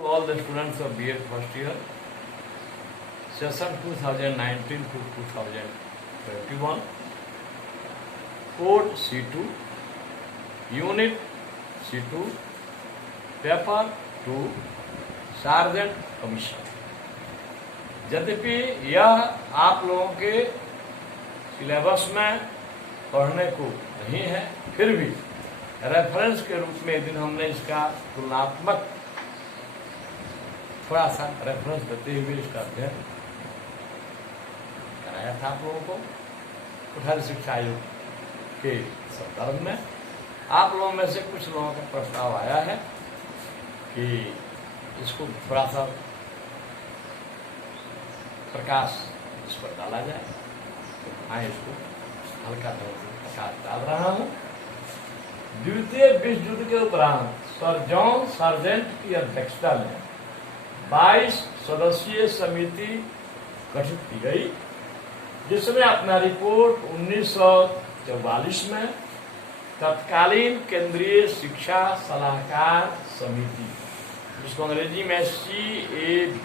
All the students of B.Ed first year, session 2019 to 2021, code C2, unit C2, paper 2, sergeant commission. यद्यपि यह आप लोगों के syllabus में पढ़ने को नहीं है, फिर भी रेफरेंस के रूप में एक दिन हमने इसका तुलनात्मक थोड़ा सा रेफरेंस देते हुए इसका अध्ययन कराया था आप लोगों को। कुठारी शिक्षा आयोग के संदर्भ में आप लोगों में से कुछ लोगों का प्रस्ताव आया है कि इसको थोड़ा सा प्रकाश इस पर डाला जाए, तो मैं इसको हल्का तरह से प्रकाश डाल रहा हूँ। द्वितीय विश्व युद्ध के उपरांत सर जॉन सार्जेंट की अध्यक्षता में 22 सदस्यीय समिति गठित की गई, जिसने अपना रिपोर्ट 1944 में तत्कालीन केंद्रीय शिक्षा सलाहकार समिति, जिसको अंग्रेजी में CAB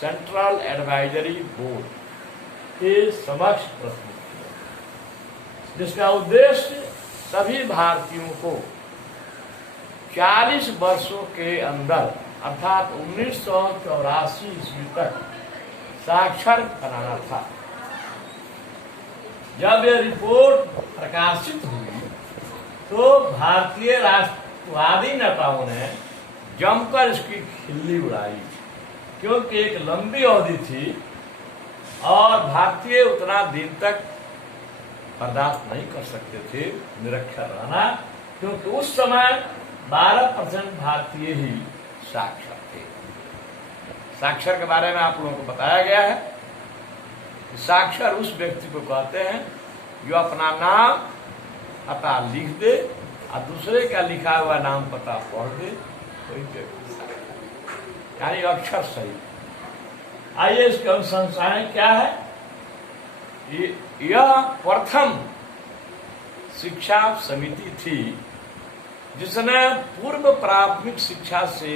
सेंट्रल एडवाइजरी बोर्ड के समक्ष प्रस्तुत किया, जिसका उद्देश्य सभी भारतीयों को 40 वर्षों के अंदर अर्थात 1984 ईस्वी तक साक्षर बनाना था। जब यह रिपोर्ट प्रकाशित हुई तो भारतीय राष्ट्रवादी नेताओं ने जमकर इसकी खिल्ली उड़ाई, क्योंकि एक लंबी अवधि थी और भारतीय उतना दिन तक बर्दाश्त नहीं कर सकते थे निरक्षर रहना, क्योंकि उस समय 12% भारतीय ही साक्षर थे। साक्षर के बारे में आप लोगों को बताया गया है कि साक्षर उस व्यक्ति को कहते हैं जो अपना नाम पता लिख दे और दूसरे का लिखा हुआ नाम पता पढ़ दे, कोई व्यक्ति साक्षर, यानी अक्षर सही। आइए इसकी अनुशंसाएं क्या है। यह प्रथम शिक्षा समिति थी जिसने पूर्व प्राथमिक शिक्षा से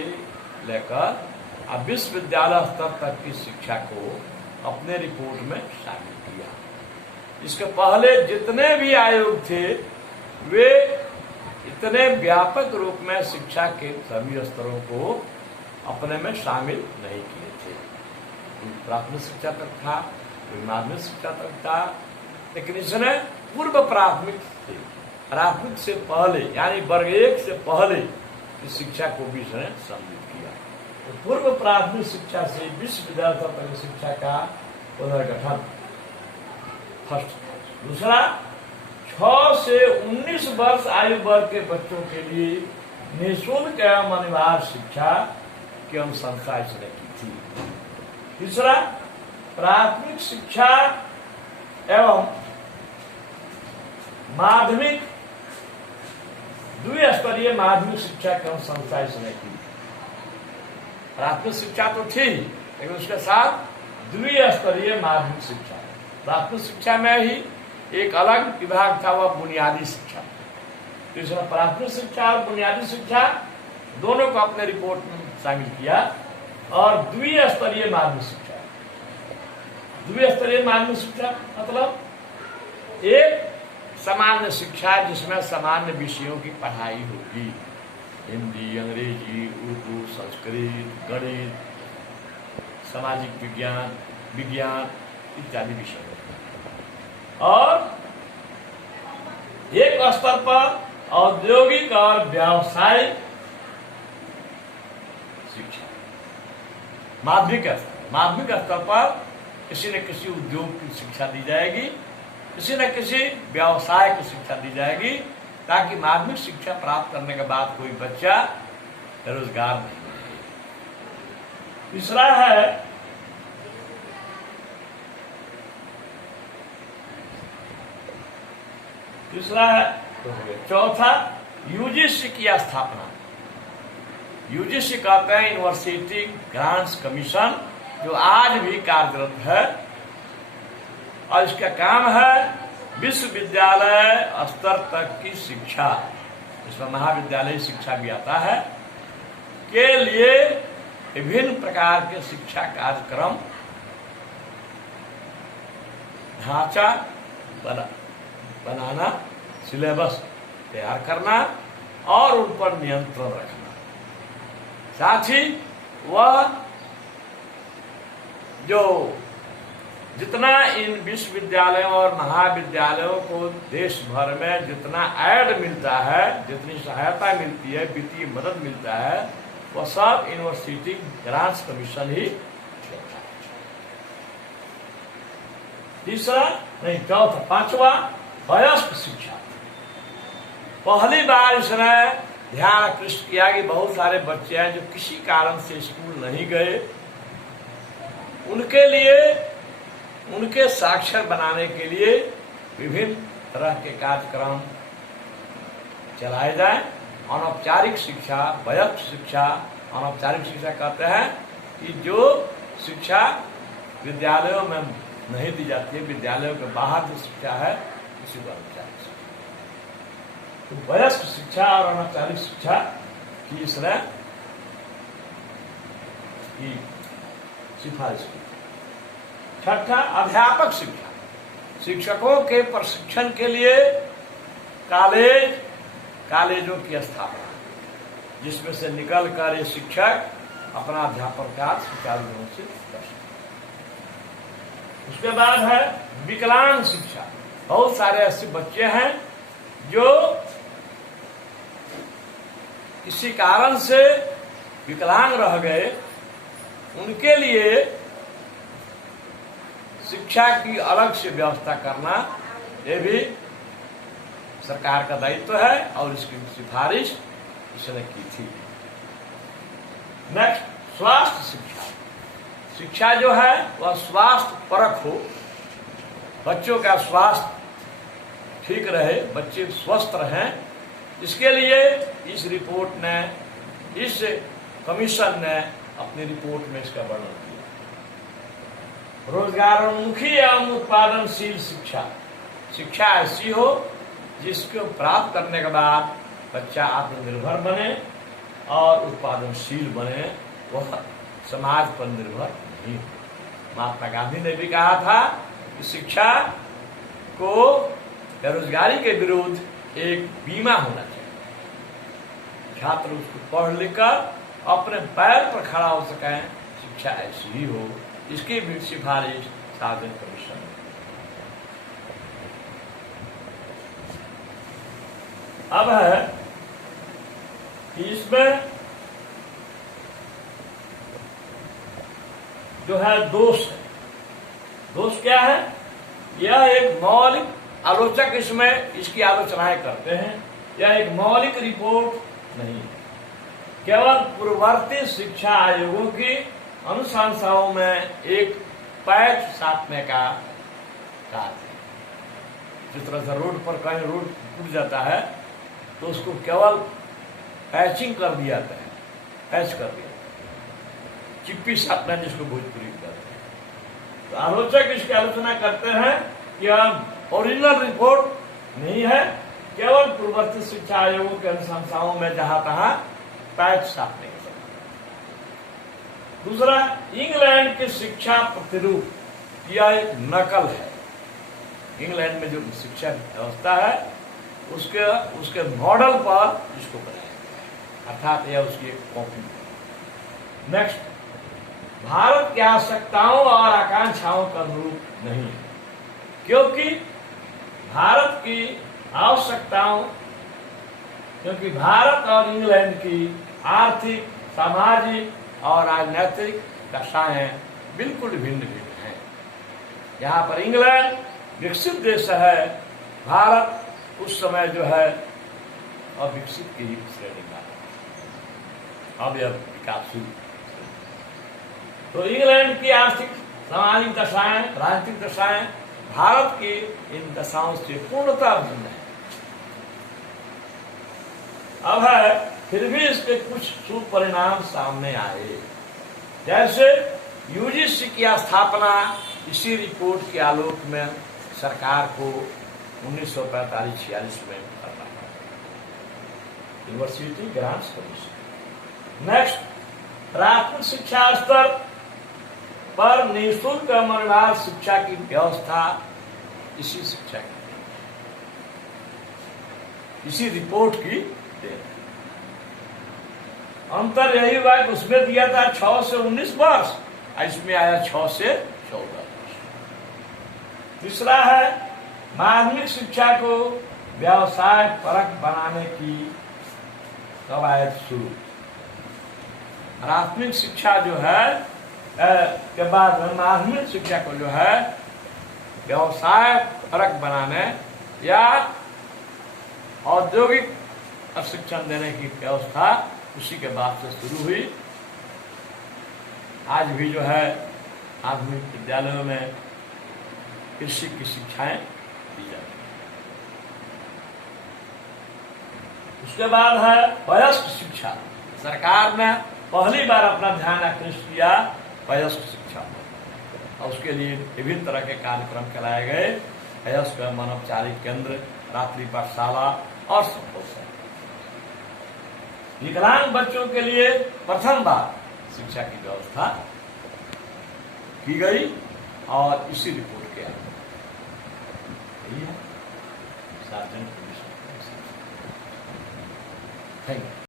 लेकर विश्वविद्यालय स्तर तक की शिक्षा को अपने रिपोर्ट में शामिल किया। इसके पहले जितने भी आयोग थे वे इतने व्यापक रूप में शिक्षा के सभी स्तरों को अपने में शामिल नहीं किए थे। प्राथमिक शिक्षा तक था, माध्यमिक शिक्षा तक था, लेकिन इसने पूर्व प्राथमिक प्राथमिक से पहले यानी वर्ग 1 से पहले की शिक्षा को भी इसने सम्मिलित किया। तो पूर्व प्राथमिक शिक्षा से विश्वविद्यालय तक की शिक्षा का पुनर्गठन फर्स्ट। दूसरा, 6 से 19 वर्ष आयु वर्ग के बच्चों के लिए निःशुल्क एवं अनिवार्य शिक्षा की अनुशंसा इसने की थी। तीसरा, प्राथमिक शिक्षा एवं माध्यमिक द्विस्तरीय माध्यमिक शिक्षा की अनुशंसा इसने की। प्राथमिक शिक्षा तो थी, लेकिन उसके साथ द्विस्तरीय माध्यमिक शिक्षा। प्राथमिक शिक्षा में ही एक अलग विभाग था, वह बुनियादी शिक्षा। तो इसने प्राथमिक शिक्षा और बुनियादी शिक्षा दोनों को अपने रिपोर्ट में शामिल किया। और द्विस्तरीय माध्यमिक शिक्षा, द्विस्तरीय माध्यमिक शिक्षा मतलब एक सामान्य शिक्षा जिसमें सामान्य विषयों की पढ़ाई होगी, हिंदी, अंग्रेजी, उर्दू, संस्कृत, गणित, सामाजिक विज्ञान, विज्ञान इत्यादि विषय। और एक स्तर पर औद्योगिक और व्यावसायिक शिक्षा। माध्यमिक स्तर पर किसी न किसी उद्योग की शिक्षा दी जाएगी, किसी न किसी व्यवसाय की शिक्षा दी जाएगी, ताकि माध्यमिक शिक्षा प्राप्त करने के बाद कोई बच्चा बेरोजगार नहीं रहे। तीसरा है चौथा, यूजीसी की स्थापना। यूजीसी कहते हैं यूनिवर्सिटी ग्रांट्स कमीशन, जो आज भी कार्यरत है और इसका काम है विश्वविद्यालय स्तर तक की शिक्षा, इसमें महाविद्यालय शिक्षा भी आता है, के लिए विभिन्न प्रकार के शिक्षा कार्यक्रम ढांचा बनाना, सिलेबस तैयार करना और उन पर नियंत्रण रखना। साथ ही वह जो जितना इन विश्वविद्यालयों और महाविद्यालयों को देश भर में जितना ऐड मिलता है, जितनी सहायता मिलती है, वित्तीय मदद मिलता है, वह सब यूनिवर्सिटी ग्रांट्स कमीशन ही देता है। तीसरा नहीं, चौथा, पांचवा, वयस्क शिक्षा। पहली बार इसने ध्यान आकृष्ट किया कि बहुत सारे बच्चे हैं जो किसी कारण से स्कूल नहीं गए, उनके लिए, उनके साक्षर बनाने के लिए विभिन्न तरह के कार्यक्रम चलाए जाए। अनौपचारिक शिक्षा, वयस्क शिक्षा। अनौपचारिक शिक्षा कहते हैं कि जो शिक्षा विद्यालयों में नहीं दी जाती है, विद्यालयों के बाहर जो शिक्षा है उसी को अनौपचारिक शिक्षा। तो वयस्क शिक्षा और अनौपचारिक शिक्षा की इसने की सिफारिश की। छठा, अध्यापक शिक्षा। शिक्षकों के प्रशिक्षण के लिए कॉलेजों की स्थापना, जिसमें से निकलकर ये शिक्षक अपना अध्यापन कार्य सुचारू रूप से कर सके। उसके बाद है विकलांग शिक्षा। बहुत सारे ऐसे बच्चे हैं जो किसी कारण से विकलांग रह गए, उनके लिए शिक्षा की अलग से व्यवस्था करना, ये भी सरकार का दायित्व है और इसकी सिफारिश इसने की थी। नेक्स्ट, स्वास्थ्य शिक्षा। शिक्षा जो है वह स्वास्थ्य परख हो, बच्चों का स्वास्थ्य ठीक रहे, बच्चे स्वस्थ रहें, इसके लिए इस रिपोर्ट ने, इस कमीशन ने अपनी रिपोर्ट में इसका वर्णन किया। रोजगारोन्मुखी एवं उत्पादनशील शिक्षा। शिक्षा ऐसी हो जिसको प्राप्त करने के बाद बच्चा आत्मनिर्भर बने और उत्पादनशील बने, वह समाज पर निर्भर नहीं हो। महात्मा गांधी ने भी कहा था कि शिक्षा को बेरोजगारी के विरुद्ध एक बीमा होना चाहिए। छात्र उसको पढ़ लिखकर अपने पैर पर खड़ा हो सके, शिक्षा ऐसी ही हो। इसकी भी सिफारिश साधन कमीशन। अब है कि इसमें जो है दोष है। दोष क्या है? यह एक मौलिक, आलोचक इसमें इसकी आलोचनाएं करते हैं, यह एक मौलिक रिपोर्ट नहीं है, केवल पूर्ववर्ती शिक्षा आयोगों की अनुशंसाओं में एक पैच साधने का कार्य है। जिस तरह से रोड पर कहीं रोड टूट जाता है तो उसको केवल पैचिंग कर दिया जाता है, पैच कर दिया, चिप्पी साधना जिसको भोजपुरी कहते हैं। तो आलोचक इसकी आलोचना करते हैं कि यह ओरिजिनल रिपोर्ट नहीं है, केवल पूर्ववर्ती शिक्षा आयोगों के अनुशंसाओं में जहां तहां पैच साधने। दूसरा, इंग्लैंड की शिक्षा प्रतिरूप, यह एक नकल है। इंग्लैंड में जो शिक्षा व्यवस्था है उसके मॉडल पर इसको बनाया गया है, अर्थात यह उसकी एक कॉपी है। नेक्स्ट, भारत की आवश्यकताओं और आकांक्षाओं का अनुरूप नहीं है, क्योंकि भारत की आवश्यकताओं, क्योंकि भारत और इंग्लैंड की आर्थिक, सामाजिक और राजनीतिक दशाएं बिल्कुल भिन्न भिन्न हैं। यहाँ पर इंग्लैंड विकसित देश है, भारत उस समय जो है अविकसित की ही श्रेणी में, अब यह विकासशील। तो इंग्लैंड की आर्थिक, सामाजिक दशाएं, राजनीतिक दशाएं भारत की इन दशाओं से पूर्णतः भिन्न है। अब है, फिर भी इसके कुछ शुभ परिणाम सामने आए, जैसे यूजीसी की स्थापना इसी रिपोर्ट के आलोक में सरकार को 1945-46 में करना पड़ा, यूनिवर्सिटी ग्रांट्स कमीशन। नेक्स्ट, प्राथमिक शिक्षा स्तर पर निःशुल्क मरणवार शिक्षा की व्यवस्था इसी शिक्षा की, इसी रिपोर्ट की देन। अंतर यही हुआ कि उसमें दिया था 6 से 19 वर्ष, इसमें आया 6 से 14 वर्ष। तीसरा है माध्यमिक शिक्षा को व्यवसाय परक बनाने की कवायद शुरू। प्राथमिक शिक्षा जो है के बाद माध्यमिक शिक्षा को जो है व्यवसाय परक बनाने या औद्योगिक प्रशिक्षण देने की व्यवस्था उसी के बाद से शुरू हुई। आज भी जो है आधुनिक विद्यालयों में कृषि की शिक्षाएं दी जाती हैं। उसके बाद है वयस्क शिक्षा। सरकार ने पहली बार अपना ध्यान आकृष्ट किया वयस्क शिक्षा पर, और उसके लिए विभिन्न तरह के कार्यक्रम चलाए गए। वयस्क मानवचारी केंद्र, रात्रि पाठशाला और संपोषण। विकलांग बच्चों के लिए प्रथम बार शिक्षा की व्यवस्था की गई और इसी रिपोर्ट के आधार सार्वजनिक। Thank you.